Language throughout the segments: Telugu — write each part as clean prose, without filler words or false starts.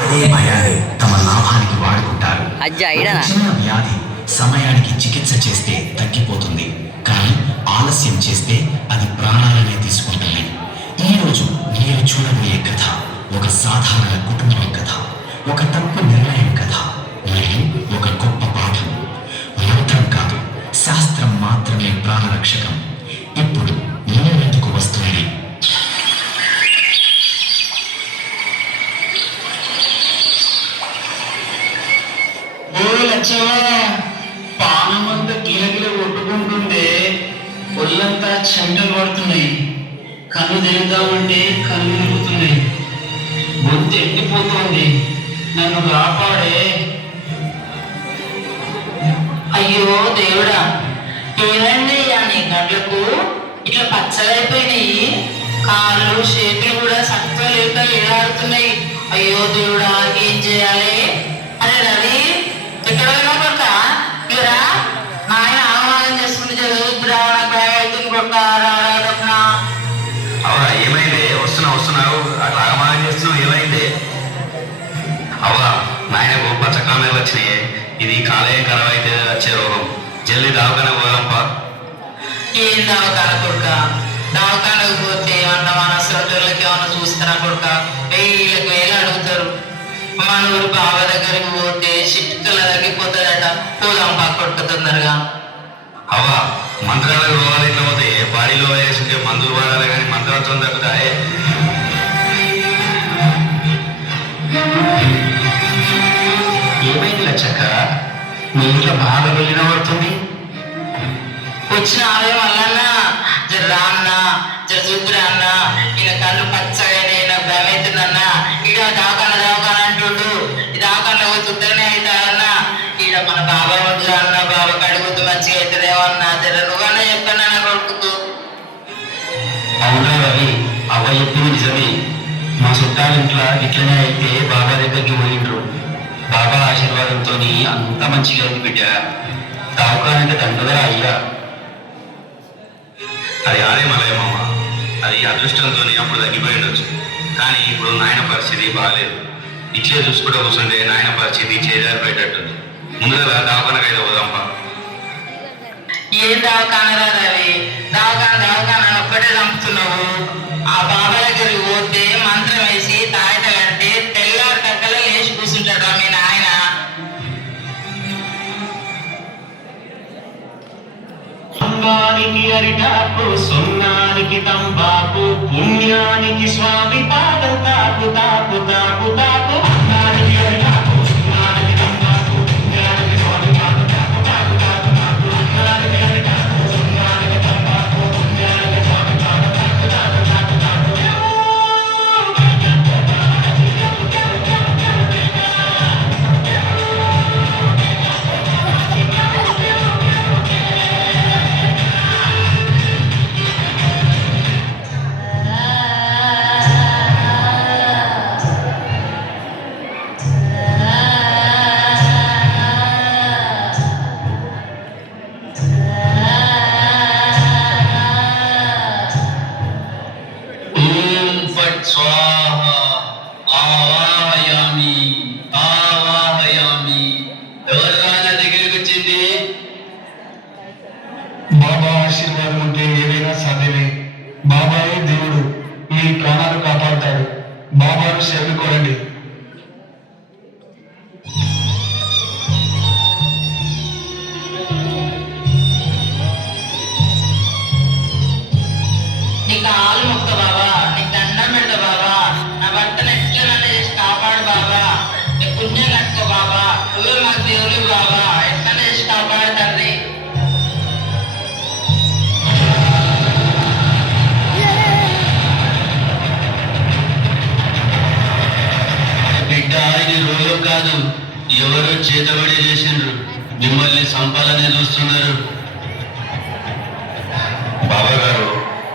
అదే భయాన్ని తమ లాభానికి వాడుకుంటారు. చిన్న వ్యాధి సమయానికి చికిత్స చేస్తే తగ్గిపోతుంది, కానీ ఆలస్యం చేస్తే అది ప్రాణాలనే తీసుకుంటుంది. ఈరోజు మీరు చూడబోయే కథ ఒక సాధారణ కుటుంబం కథ, ఒక తప్పు నిర్ణయం కథ మరియు ఒక గొప్ప పాఠం. మంత్రం కాదు, శాస్త్రం మాత్రమే ప్రాణరక్షకం. ఇప్పుడు మీ ముందుకు వస్తుంది పానమంతా గిలగిల కొట్టుకుంటుంటే ఒళ్ళంతా చెమటలు పడుతున్నాయి. కళ్ళు తిరుగుతామంటే కళ్ళు నిలుపుతున్నాయి. గొంతు ఎండిపోతుంది. నన్ను కాపాడే. అయ్యో దేవుడా, ఏమైంది నీ గడ్లకు ఇట్లా పచ్చలైపోయినాయి. కాళ్ళు చేతులు కూడా సత్వ లేక ఏడాడుతున్నాయి. అయ్యో దేవుడా, ఏం చేయాలి? అరే రవి, ఎక్కడ కొడుక ఇరా, నాయన ఆహ్వానం చేసుకుంటే చదువుతురా, నాకు భయం అవుతుంది కొడుక. అవునా, ఏమైంది? వస్తున్నావు అట్లా ఆగమాగం చేస్తున్నావు, ఏమైంది? అవా నాయనకు పచ్చకామెలు వచ్చినాయి. ఇది కాలేయం ఖరాబ్ అయితే వచ్చే రోగం. జల్దీ దావకానే పోదాంపా. ఏం దవాఖాన కొడుక? దవాఖానకు పోతే ఏమన్నా మన సోదరులకి ఏమన్నా చూస్తారా కొడుక? వీళ్ళకి వేలు అడుగుతారు. మన ఊరు బాబా దగ్గరికి పోతే చిట్టుకల తగ్గిపోతుందట. పోదాం పా కొడుక తొందరగా. అవా మంత్రాలకు రోగాలు ఇట్లా పోతే బాడీలో వేసుంటే మందులు వాడాలి, కానీ మంత్రాలతో తగ్గుతాయి. ఏమైంది లచ్చక్క? మీ ఇంట్లో బాగా వెళ్ళిన పడుతుంది. వచ్చిన ఆమె మళ్ళన్నా జర రా అన్న, జర చూపురా అన్న, ఈయన కళ్ళు పచ్చగా నాకు భయం అవుతుందన్నా. ఈడ దవాఖాన అంటుండు. ఈ దవాఖానలో పోతే ఉత్తరనే అవుతాడన్నా. ఈడ మన బాబా వద్దురా అన్న, బాబా కడుగుతూ మంచిగా అవుతుందేమో అన్నా. జర నువ్వన్నా చెప్పన్నా నా కొడుకు. అవునా రవి, అవ్వ చెప్పింది నిజమే. మా చుట్టాల ఇంట్లో ఇట్లనే అయితే బాబా దగ్గరికి పోయిండ్రు. బాబా ఆశీర్వాదంతో అంత మంచిగా అయింది బిడ్డ. దావకానంటే దండగా అయ్యా. అది ఆడే మలయమ్మ, అది అదృష్టంతో అప్పుడు తగ్గిపోయి ఉండొచ్చు. కానీ ఇప్పుడు నాయన పరిస్థితి బాగాలేదు. ఇట్లే చూసుకుంటూ కూర్చుంటే నాయన పరిస్థితి చేజారిపోయేటట్టుంది. ముందుగా దావకానకైతే పోదాంపా. ఏం దవాఖానరా రవి? దవాఖాన ఒక్కటే చంపుతున్నావు. ఆ బాబా దగ్గరికి పోతే మంత్రం వేసి తాయిత కడితే తెల్లారి కక్కల లేచి కూర్చుంటాడు మీ నాయన. అంగానికి అరిటాకు, సున్నానికి తంబాకు, పుణ్యానికి స్వామి పాదం తాకు తాకు తాకు తాకు. అంగానికి అరిటాకు, సున్నానికి తంబాకు, పుణ్యానికి స్వామి పాదం తాకు తాకు తాకు తాకు. అంగానికి అరిటాకు, సున్నానికి తంబాకు, పుణ్యానికి స్వామి పాదం తాకు తాకు తాకు తాకు. ఓం ఫట్ స్వాహ. ఆవాహయామి ఆవాహయామి. ఎవర్రా నా దగ్గరికి వచ్చింది? బాబా ఆశీర్వాదం ఉంటే ఏదైనా సాధ్యమే. బాబాయే దేవుడు, మీ ప్రాణాలు కాపాడుతాడు. బాబాను శరణు కోరండి. నీకు ఆలు మొక్క బాబా, నీకు దండం పెడతా బాబా. నా భర్తను ఎట్లా చేసి కాపాడు బాబా. నీ పుణ్యం కట్టుకో బాబా. నువ్వే మాకు దేవుడు బాబా, ఎట్లా చేసి కాపాడు తండ్రి. బిడ్డ, ఇది రోగం కాదు. ఎవరు చేతబడి చేసిండ్రు. మిమ్మల్ని సంపాలనే చూస్తున్నారు. బాబా గారు,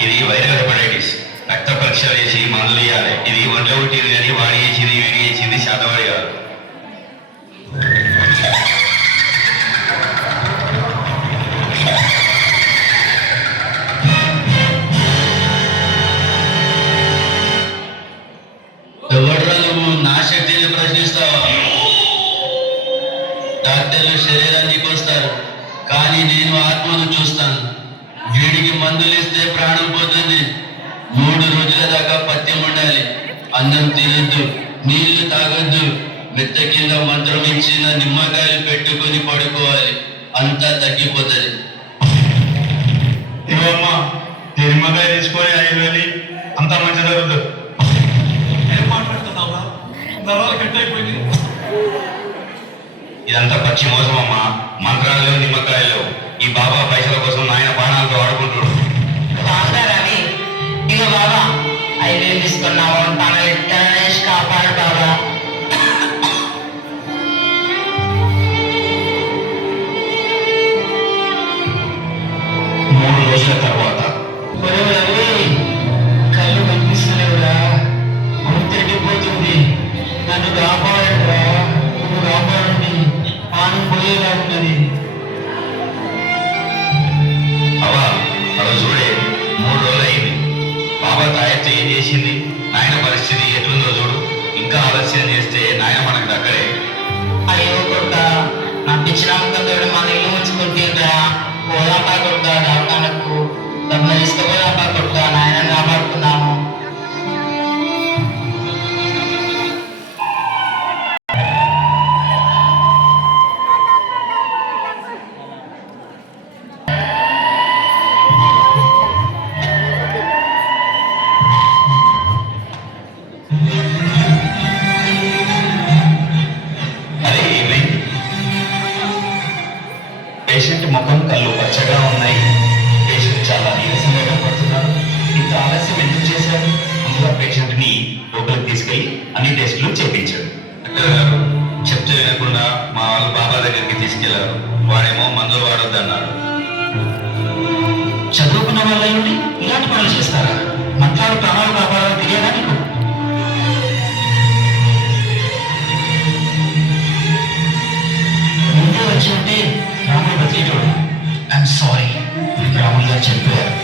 ఇది వైరల్ హెపటైటిస్. రక్త పరీక్ష వేసి మందులు ఇవ్వాలి. ఇది ఒంట్లో పుట్టింది, కానీ వాడి చేసింది వీడి చేసింది శాతవాడి కాదు. ఎవడ్రా నువ్వు నా శక్తిని ప్రశ్న డాక్టర్లు శరీరాన్ని కోస్తారు, కానీ నేను ఆత్మను చూస్తాను. వీడికి మందులు ఇస్తే ప్రాణం పోతుంది. 3 రోజుల దాకా పథ్యం ఉండాలి. అన్నం తినద్దు, నీళ్లు తాగొద్దు. మెత్త కింద మంత్రం ఇచ్చిన నిమ్మకాయలు పెట్టుకొని పడుకోవాలి. అంతా తగ్గిపోతుంది. ఇవమ్మా నిమ్మకాయ తీసుకొని 5 వేలు అంతా మంచి జరుగుతుంది. ఏం మాట్లాడుతున్నావురా? నరాలు కట్ అయిపోయింది. ఇదంతా పచ్చి మోసం అమ్మా. మంత్రాలు లేవు, నిమ్మకాయలు లేవు. ఈ బాబా పైసల కోసం నాయన ప్రాణాలతో ఆడుకుంటాడు. బాగా రవి, ఇక బాబా 5,000 తీసుకున్నావు, తన ఎట్టేసి కాపాడు బాబా. మూడు రోజుల తర్వాత ఒరే రవి, కళ్ళు కనిపిస్తలేవురా, గుర్తెండిపోతుంది. నన్ను కాపాడరా, నువ్వు కాపాడండి. ప్రాణం పోయేలా ఉన్నది. అవా అవి చూడే 3 రోజులు అయింది. బాబా తాయెత్తు ఏం చేసింది? నాయన పరిస్థితి ఎట్లుందో చూడు. ఇంకా ఆలస్యం చేస్తే నాయన మనకు దగ్గరే. అయ్యో కొట్ట, నా పిచ్చి నమ్మకంతో మన ఇల్లు ఉంచుకుంటుండ్రా. పోదాపా కొట్ట, డాక్టర్లకు డబ్బులు తీసుకుపోదాపా కొట్ట, నాయన కాపాడుకున్నాము. అరే ఏమైంది? పేషెంట్ ముఖం, కళ్ళు పచ్చగా ఉన్నాయి. పేషెంట్ చాలా నీరసంగా కనపడుతున్నారు. ఇంత ఆలస్యం ఎందుకు చేశారు? ముందుగా పేషెంట్ ని లోపలికి తీసుకెళ్లి అన్ని టెస్టులు చేయించారు. డాక్టర్ గారు చెప్తే వినకుండా మా వాళ్ళు బాబా దగ్గరికి తీసుకెళ్లారు. వాడేమో మందులు వాడొద్దన్నారు. చదువుకున్న వాళ్ళ నుండి ఇలాంటి పనులు చేస్తారా? మంత్రాలు ప్రాణాలు కాపాడాలని తెలియదా నీకు? ముందే వచ్చి ఉంటే రాముడు బతికేటోడు. ఐఎమ్ సారీ, రాములు గారు చెప్పారు.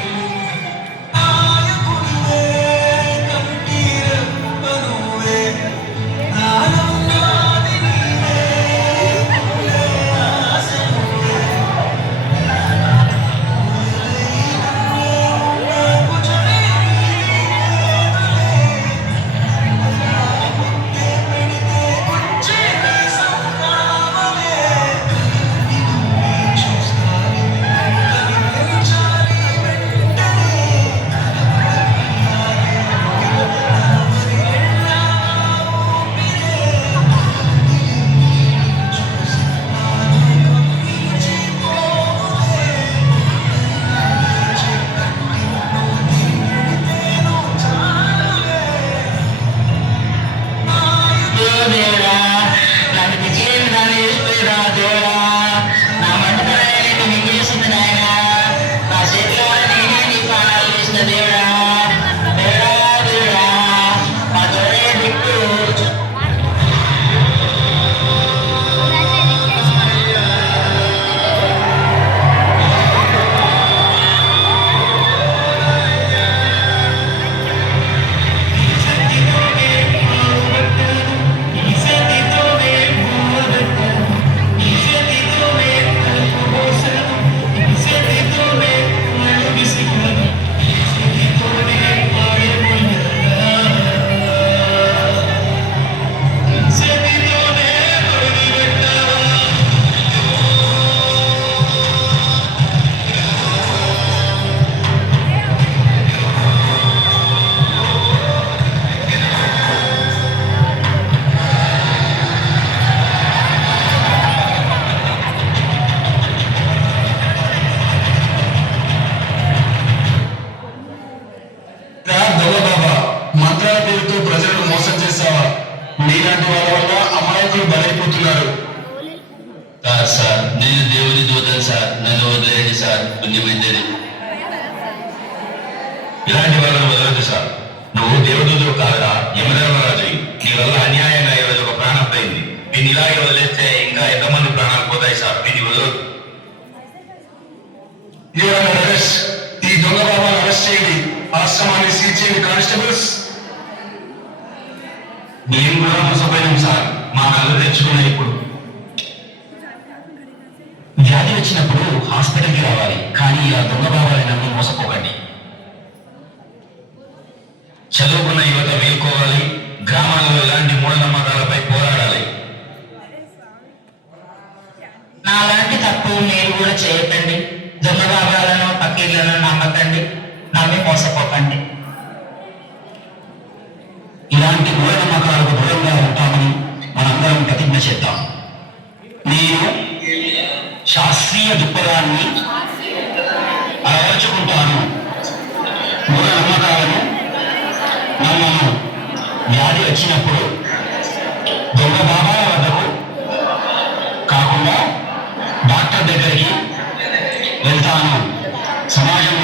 మీలాంటి వాళ్ళ వల్ల అమాయకులు బలైపోతున్నారు. సార్, నేను దేవుని దూతను సార్, నన్ను వదిలేయండి సార్, పుణ్యమైందని. ఇలాంటి వాళ్ళని వదలదు సార్. నువ్వు దేవదూతుడు కాదురా, యమధర్మరాజు. నీ వల్ల అన్యాయంగా ఈరోజు ఒక ప్రాణం పోయింది. దీన్ని ఇలాగే వదిలేస్తే ఇంకా ఎంతమంది ప్రాణాలు పోతాయి సార్. దీన్ని వదలదు. ఈ దొంగ బాబాను అరెస్ట్ చేయండి. ఆశ్రమాన్ని సీజ్ చేయండి కానిస్టేబుల్స్. మేము కూడా మోసపోయినాం సార్. మా కళ్ళు తెచ్చుకున్నాయి ఇప్పుడు. చేద్దాం. నేను శాస్త్రీయ దృక్పథాన్ని అలవర్చుకుంటాను. మూఢ నమ్మకాలను నమ్మను. వ్యాధి వచ్చినప్పుడు దొంగ బాబాల వద్దకు కాకుండా డాక్టర్ దగ్గరికి వెళ్తాను. సమాజం